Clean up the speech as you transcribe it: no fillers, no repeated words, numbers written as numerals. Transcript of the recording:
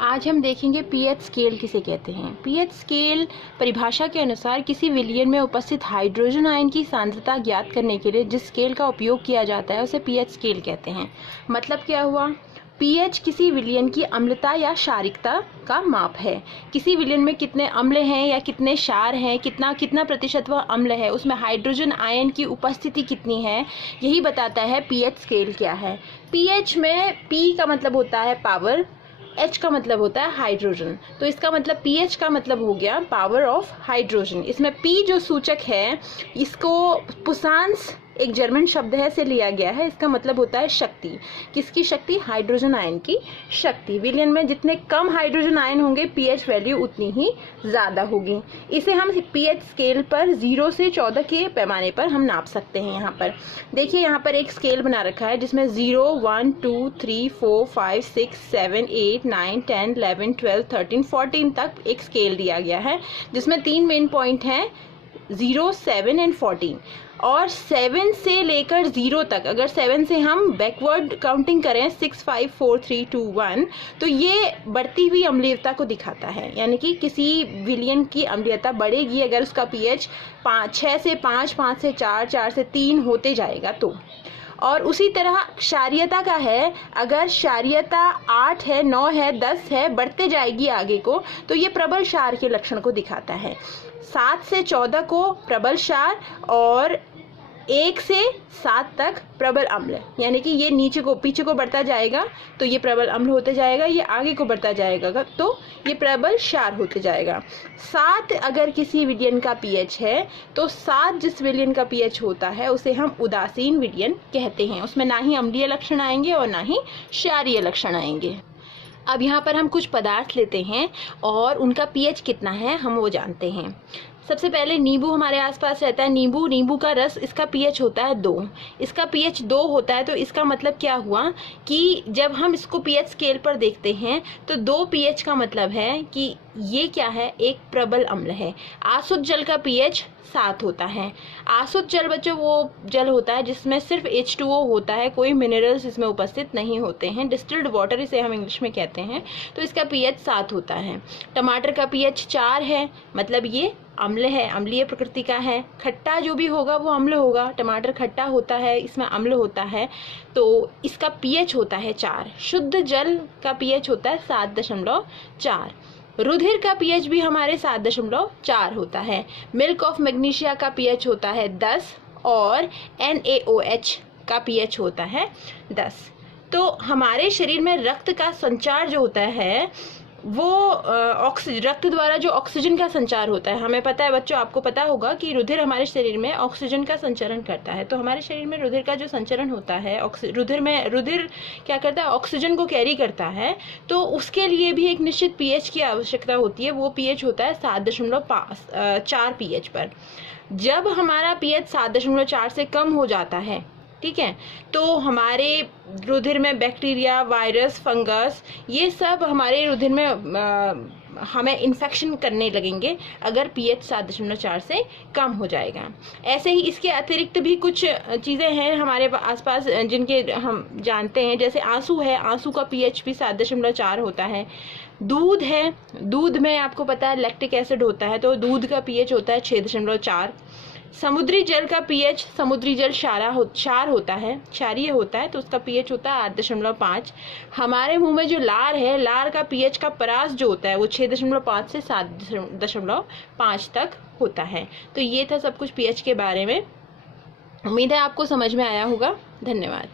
आज हम देखेंगे पीएच स्केल किसे कहते हैं। पीएच स्केल परिभाषा के अनुसार किसी विलयन में उपस्थित हाइड्रोजन आयन की सांद्रता ज्ञात करने के लिए जिस स्केल का उपयोग किया जाता है उसे पीएच स्केल कहते हैं। मतलब क्या हुआ, पीएच किसी विलयन की अम्लता या क्षारीयता का माप है। किसी विलयन में कितने अम्ल हैं या कितने क्षार हैं, कितना प्रतिशत वह अम्ल है, उसमें हाइड्रोजन आयन की उपस्थिति कितनी है, यही बताता है पीएच स्केल क्या है। पीएच में पी का मतलब होता है पावर, एच का मतलब होता है हाइड्रोजन, तो इसका मतलब पीएच का मतलब हो गया पावर ऑफ हाइड्रोजन। इसमें पी जो सूचक है इसको पुसांस एक जर्मन शब्द है से लिया गया है। इसका मतलब होता है शक्ति। किसकी शक्ति? हाइड्रोजन आयन की शक्ति। विलयन में जितने कम हाइड्रोजन आयन होंगे पीएच वैल्यू उतनी ही ज़्यादा होगी। इसे हम पीएच स्केल पर 0 से 14 के पैमाने पर हम नाप सकते हैं। यहाँ पर देखिए, यहाँ पर एक स्केल बना रखा है जिसमें 0, 1, 2, 3, 4, 5, 6, 7, 8, 9, 10, 11, 12, 13, 14 तक एक स्केल दिया गया है, जिसमें 3 मेन पॉइंट हैं, 0, 7 एंड 14। और 7 से लेकर 0 तक, अगर 7 से हम बैकवर्ड काउंटिंग करें 6, 5, 4, 3, 2, 1, तो ये बढ़ती हुई अम्लीयता को दिखाता है। यानी कि किसी विलयन की अम्लीयता बढ़ेगी अगर उसका पीएच 6 से 5, 5 से 4, 4 से 3 होते जाएगा तो। और उसी तरह क्षारीयता का है, अगर क्षारीयता 8 है, 9 है, 10 है, बढ़ते जाएगी आगे को, तो ये प्रबल क्षार के लक्षण को दिखाता है। 7 से 14 को प्रबल क्षार और 1 से 7 तक प्रबल अम्ल, यानी कि ये नीचे को पीछे को बढ़ता जाएगा तो ये प्रबल अम्ल होते जाएगा, ये आगे को बढ़ता जाएगा तो ये प्रबल क्षार होते जाएगा। 7 अगर किसी विलयन का पीएच है तो 7 जिस विलयन का पीएच होता है उसे हम उदासीन विलयन कहते हैं। उसमें ना ही अम्लीय लक्षण आएंगे और ना ही क्षारीय लक्षण आएंगे। अब यहाँ पर हम कुछ पदार्थ लेते हैं और उनका पीएच कितना है हम वो जानते हैं। सबसे पहले नींबू हमारे आसपास रहता है। नींबू का रस, इसका पीएच होता है 2। इसका पीएच 2 होता है तो इसका मतलब क्या हुआ कि जब हम इसको पीएच स्केल पर देखते हैं तो 2 पीएच का मतलब है कि ये क्या है, एक प्रबल अम्ल है। आसुत जल का पीएच 7 होता है। आसुत जल बच्चों वो जल होता है जिसमें सिर्फ H2O होता है, कोई मिनरल्स इसमें उपस्थित नहीं होते हैं। डिस्टिल्ड वाटर इसे हम इंग्लिश में कहते हैं, तो इसका पीएच 7 होता है। टमाटर का पीएच 4 है, मतलब ये अम्ल है, अम्लीय प्रकृति का है। खट्टा जो भी होगा वो अम्ल होगा। टमाटर खट्टा होता है, इसमें अम्ल होता है, तो इसका पीएच होता है 4। शुद्ध जल का पीएच होता है 7.4। रुधिर का पीएच भी हमारे 7.4 होता है। मिल्क ऑफ मैग्नीशिया का पीएच होता है 10 और NaOH का पीएच होता है 10। तो हमारे शरीर में रक्त का संचार जो होता है वो रक्त द्वारा जो ऑक्सीजन का संचार होता है, हमें पता है बच्चों, आपको पता होगा कि रुधिर हमारे शरीर में ऑक्सीजन का संचरण करता है। तो हमारे शरीर में रुधिर का जो संचरण होता है, रुधिर क्या करता है, ऑक्सीजन को कैरी करता है, तो उसके लिए भी एक निश्चित पीएच की आवश्यकता होती है। वो पीएच होता है 7.4 पीएच पर। जब हमारा पीएच 7.4 से कम हो जाता है, ठीक है, तो हमारे रुधिर में बैक्टीरिया, वायरस, फंगस, ये सब हमारे रुधिर में हमें इन्फेक्शन करने लगेंगे अगर पीएच 7.4 से कम हो जाएगा। ऐसे ही इसके अतिरिक्त भी कुछ चीज़ें हैं हमारे आसपास जिनके हम जानते हैं, जैसे आंसू है, आंसू का पीएच भी 7.4 होता है। दूध है, दूध में आपको पता है लैक्टिक एसिड होता है, तो दूध का पीएच होता है 6.4। समुद्री जल का पीएच, समुद्री जल क्षार होता है, क्षारीय होता है, तो उसका पीएच होता है 8.5। हमारे मुंह में जो लार है, लार का पीएच का परास जो होता है वो 6.5 से 7.5 तक होता है। तो ये था सब कुछ पीएच के बारे में। उम्मीद है आपको समझ में आया होगा। धन्यवाद।